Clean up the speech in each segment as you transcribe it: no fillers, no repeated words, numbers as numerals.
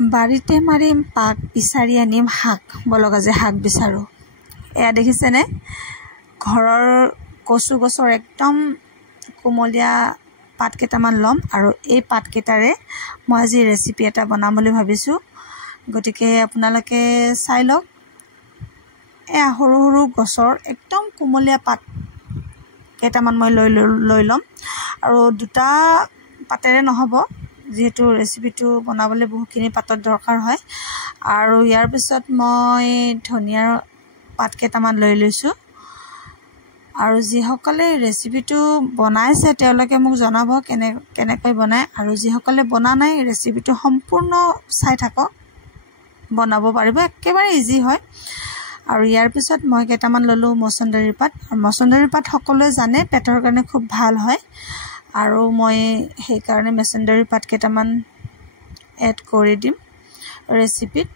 বাৰীতে মাৰিম পাক বিচাৰি আনিম শাক বলক আজি শাক বিচাৰোঁ। এয়া দেখিছেনে ঘৰৰ কচু গছৰ একদম কোমলীয়া পাত কেইটামান ল'ম আৰু এই পাতকেইটাৰে মই আজি ৰেচিপি এটা বনাম বুলি ভাবিছোঁ। গতিকে আপোনালোকে চাই লওক। এয়া সৰু সৰু গছৰ একদম কোমলীয়া পাত কেইটামান মই লৈ ল'ম আৰু দুটা পাতেৰে নহ'ব, যিহেতু ৰেচিপিটো বনাবলৈ বহুতখিনি পাতৰ দৰকাৰ হয়। আৰু ইয়াৰ পিছত মই ধনিয়াৰ পাত কেইটামান লৈ লৈছোঁ। আৰু যিসকলে ৰেচিপিটো বনাইছে তেওঁলোকে মোক জনাব কেনেকৈ বনায়, আৰু যিসকলে বনা নাই ৰেচিপিটো সম্পূৰ্ণ চাই থাকক, বনাব পাৰিব, একেবাৰে ইজি হয়। আৰু ইয়াৰ পিছত মই কেইটামান ল'লোঁ মচন্দৰী পাত। মচন্দৰী পাত সকলোৱে জানে পেটৰ কাৰণে খুব ভাল হয়, আৰু মই সেইকাৰণে মচন্দৰী পাত কেইটামান এড কৰি দিম ৰেচিপিত।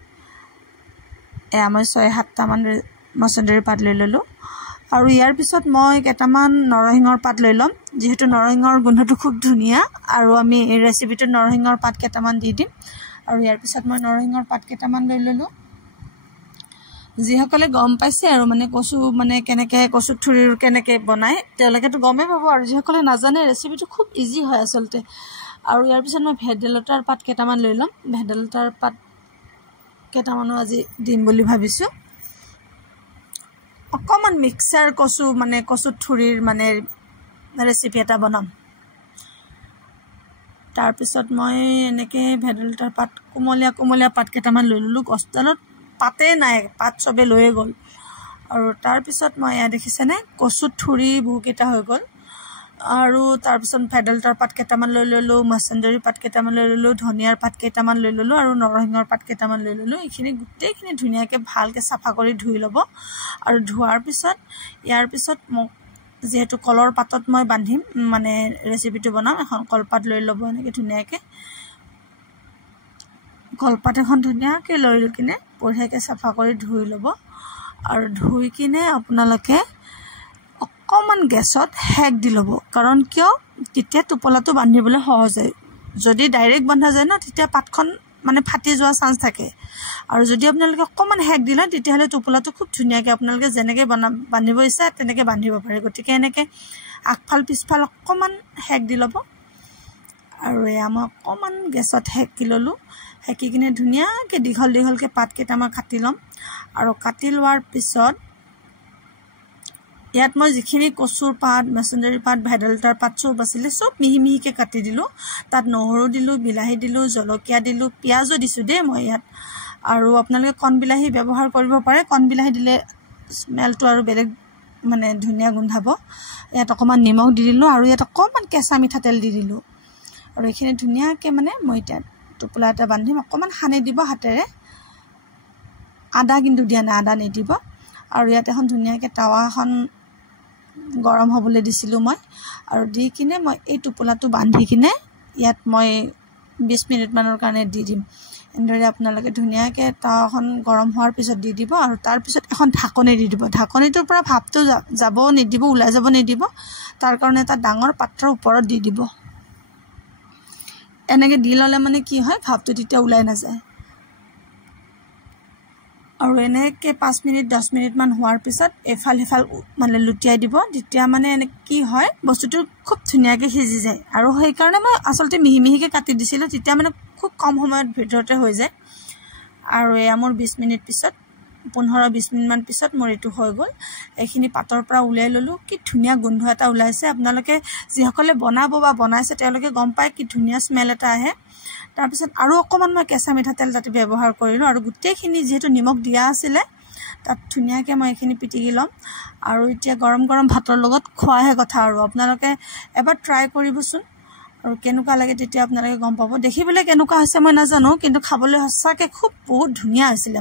এয়া মই 6-7টামান মচন্দৰী পাত লৈ ল'লোঁ। আৰু ইয়াৰ পিছত মই কেইটামান নৰসিংহৰ পাত লৈ ল'ম, যিহেতু নৰসিংহৰ গোন্ধটো খুব ধুনীয়া আৰু আমি এই ৰেচিপিটোত নৰসিংহৰ পাত কেইটামান দি দিম। আৰু ইয়াৰ পিছত মই নৰসিংহৰ পাত কেইটামান লৈ ল'লোঁ। যিসকলে গম পাইছে আৰু কচু কচুৰ ঠুৰিৰ কেনেকৈ বনায় তেওঁলোকেতো গমেই পাব, আৰু যিসকলে নাজানে ৰেচিপিটো খুব ইজি হয় আচলতে। আৰু ইয়াৰ পিছত মই ভেদাইলতাৰ পাত কেইটামান লৈ ল'ম। ভেদাইলতাৰ পাত কেইটামানো আজি দিম বুলি ভাবিছোঁ। অকণমান মিক্সাৰ কচুৰ ঠুৰিৰ ৰেচিপি এটা বনাম। তাৰপিছত মই এনেকৈ ভেদাইলতাৰ পাত কোমলীয়া পাত কেইটামান লৈ ল'লোঁ। গছডালত পাতেই নাই, পাত চবেই লৈয়ে গ'ল। আৰু তাৰপিছত মই এয়া দেখিছেনে কচুৰ ঠুৰি বহুকেইটা হৈ গ'ল। আৰু তাৰপিছত ভেদাইলতাৰ পাত কেইটামান লৈ ল'লোঁ, মচন্দৰী পাত কেইটামান লৈ ল'লোঁ, ধনিয়াৰ পাত কেইটামান লৈ ল'লোঁ আৰু নৰসিংহৰ পাত কেইটামান লৈ ল'লোঁ। এইখিনি গোটেইখিনি ধুনীয়াকৈ ভালকৈ চাফা কৰি ধুই ল'ব। আৰু ধোৱাৰ পিছত ইয়াৰ পিছত মোক যিহেতু কলৰ পাতত মই বান্ধিম ৰেচিপিটো বনাম, এখন কলপাত লৈ ল'ব এনেকৈ ধুনীয়াকৈ। কলপাত এখন ধুনীয়াকৈ লৈ কিনে বঢ়িয়াকৈ চাফা কৰি ধুই ল'ব। আৰু ধুই কিনে আপোনালোকে অকণমান গেছত সেক দি ল'ব, কাৰণ কিয় তেতিয়া টোপোলাটো বান্ধিবলৈ সহজ হয়। যদি ডাইৰেক্ট বন্ধা যায় ন তেতিয়া পাতখন ফাটি যোৱা চান্স থাকে। আৰু যদি আপোনালোকে অকণমান সেক দি লয় তেতিয়াহ'লে টোপোলাটো খুব ধুনীয়াকৈ আপোনালোকে যেনেকৈ বান্ধিব ইচ্ছা তেনেকৈ বান্ধিব পাৰে। গতিকে এনেকৈ আগফাল পিছফাল অকণমান সেক দি ল'ব। আৰু এয়া মই অকণমান গেছত সেকি ল'লোঁ। সেকি কিনে ধুনীয়াকৈ দীঘলকৈ পাত কেইটামান কাটি ল'ম। আৰু কাটি লোৱাৰ পিছত ইয়াত মই যিখিনি কচুৰ পাত, মচন্দৰী পাত, ভেদাইলতাৰ পাত চব আছিলে চব মিহি মিহিকৈ কাটি দিলোঁ। তাত নহৰু দিলোঁ, বিলাহী দিলোঁ, জলকীয়া দিলোঁ, পিঁয়াজো দিছোঁ দেই মই ইয়াত। আৰু আপোনালোকে কণ বিলাহী ব্যৱহাৰ কৰিব পাৰে, কণ বিলাহী দিলে স্মেলটো আৰু বেলেগ ধুনীয়া গোন্ধাব। ইয়াত অকণমান নিমখ দি দিলোঁ আৰু ইয়াত অকণমান কেঁচা মিঠাতেল দি দিলোঁ। আৰু এইখিনি ধুনীয়াকৈ মই এতিয়া টোপোলা এটা বান্ধিম। অকণমান সানি দিব হাতেৰে, আদা কিন্তু দিয়া নাই, আদা নিদিব। আৰু ইয়াত এখন ধুনীয়াকৈ টাৱা এখন গৰম হ'বলৈ দিছিলোঁ মই। আৰু দি কিনে মই এই টোপোলাটো বান্ধি কিনে ইয়াত মই 20 মিনিটমানৰ কাৰণে দি দিম। এনেদৰে আপোনালোকে ধুনীয়াকৈ টাৱাখন গৰম হোৱাৰ পিছত দি দিব। আৰু তাৰপিছত এখন ঢাকনি দি দিব। ঢাকনিটোৰ পৰা ভাপটো যাব নিদিব, ওলাই যাব নিদিব, তাৰ কাৰণে এটা ডাঙৰ পাত্ৰৰ ওপৰত দি দিব। এনেকৈ দি ল'লে কি হয়, ভাপটো তেতিয়া ওলাই নাযায়। আৰু এনেকৈ 5 মিনিট 10 মিনিটমান হোৱাৰ পিছত এফাল সিফাল লুটিয়াই দিব। তেতিয়া কি হয়, বস্তুটো খুব ধুনীয়াকৈ সিজি যায়। আৰু সেইকাৰণে মই আচলতে মিহি মিহিকৈ কাটি দিছিলোঁ, তেতিয়া খুব কম সময়ত ভিতৰতে হৈ যায়। আৰু এয়া মোৰ 20 মিনিট পিছত 15-20 মিনিটমান পিছত মোৰ এইটো হৈ গ'ল। এইখিনি পাতৰ পৰা উলিয়াই ল'লোঁ। কি ধুনীয়া গোন্ধ এটা ওলাইছে। আপোনালোকে যিসকলে বনাব বা বনাইছে তেওঁলোকে গম পায় কি ধুনীয়া স্মেল এটা আহে। তাৰপিছত আৰু অকণমান মই কেঁচা মিঠাতেল তাতে ব্যৱহাৰ কৰিলোঁ। আৰু গোটেইখিনি যিহেতু নিমখ দিয়া আছিলে তাত ধুনীয়াকৈ মই এইখিনি পিটিকি ল'ম। আৰু এতিয়া গৰম গৰম ভাতৰ লগত খোৱাহে কথা। আৰু আপোনালোকে এবাৰ ট্ৰাই কৰিবচোন, আৰু কেনেকুৱা লাগে তেতিয়া আপোনালোকে গম পাব। দেখিবলৈ কেনেকুৱা হৈছে মই নাজানো, কিন্তু খাবলৈ সঁচাকৈ বহুত ধুনীয়া হৈছিলে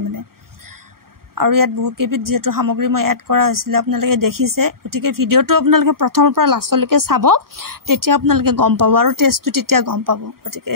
আৰু ইয়াত বহুত কেইবিধ যিহেতু সামগ্ৰী মই এড কৰা হৈছিলে আপোনালোকে দেখিছে। গতিকে ভিডিঅ'টো আপোনালোকে প্ৰথমৰ পৰা লাষ্টলৈকে চাব, তেতিয়া আপোনালোকে গম পাব আৰু টেষ্টটো তেতিয়া গম পাব। গতিকে